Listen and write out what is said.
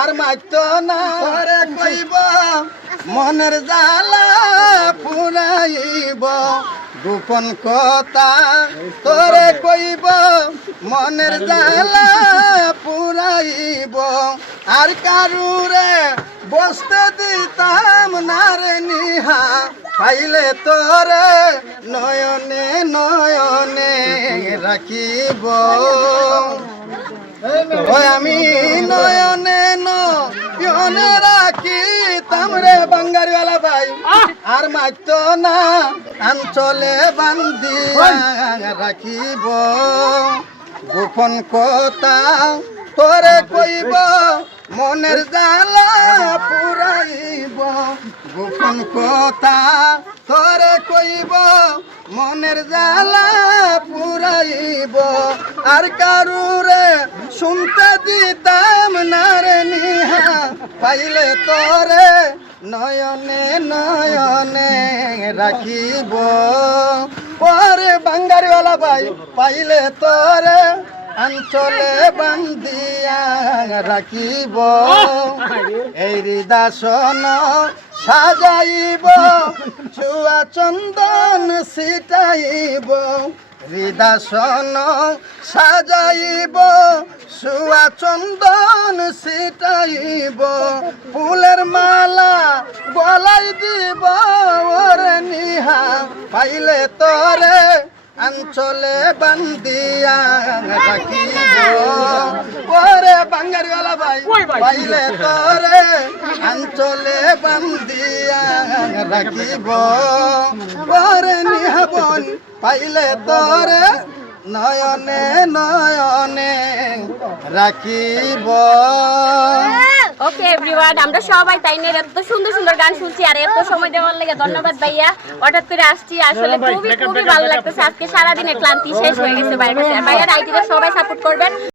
আর মাইত না। পরে কইব মনের জালা পুরাইব গোপন কথা তোরে কইব মনের জালা পুরাইব আর কারুরে বসতে দিতাম না রে নিহা পাইলে তোরে নয়নে নয়নে রাখিব। ওই আমি নয়নে নয়নে রাখি, তামরে বাঙ্গারিওয়ালা ভাই। আর মাইত না, আঞ্চলে বান্দিয়া রাখিব। গোপন কথা তোরে কইব, মনের জালা পুরাইব। গোপন কথা তোরে কইব, মনের জ্বালা পুরাইব আর কারুরে শুনতে দিতাম না রে নিহা পাইলে তরে নয়নে নয়নে রাখিব। পরে বাঙ্গারিওয়ালা ভাই, পাইলে তোরে অঞ্চলে বান্দিয়া রাখিব। এই হৃদাসন সাজাইব চুয়া চন্দন সিটাইব হৃদাসন সাজাইব সুয়া চন্দন সিটাইব ফুলের মালা গলাই দিব, ওরে নিহা, পাইলে তোরে অঞ্চলে বান্দিয়া রাখিব ওরে বাঙ্গারিওয়ালা ভাই পাইলে তোরে অঞ্চলে বান্দিয়া রাখিব ওরে নিহাবন পাইলে তোরে নয়নে নয়নে রাখিব। এভরিওয়ান আমরা সবাই তাই নিয়ে এত সুন্দর সুন্দর গান শুনছি আর এত সময় দেওয়ার লাগে ধন্যবাদ ভাইয়া। হঠাৎ করে আসছি আসলে খুবই খুবই ভালো লাগতেছে আজকে সারাদিনে ক্লান্তি শেষ হয়ে গেছে ভাইয়া ভাইয়ার আইটিতে সবাই সাপোর্ট করবেন।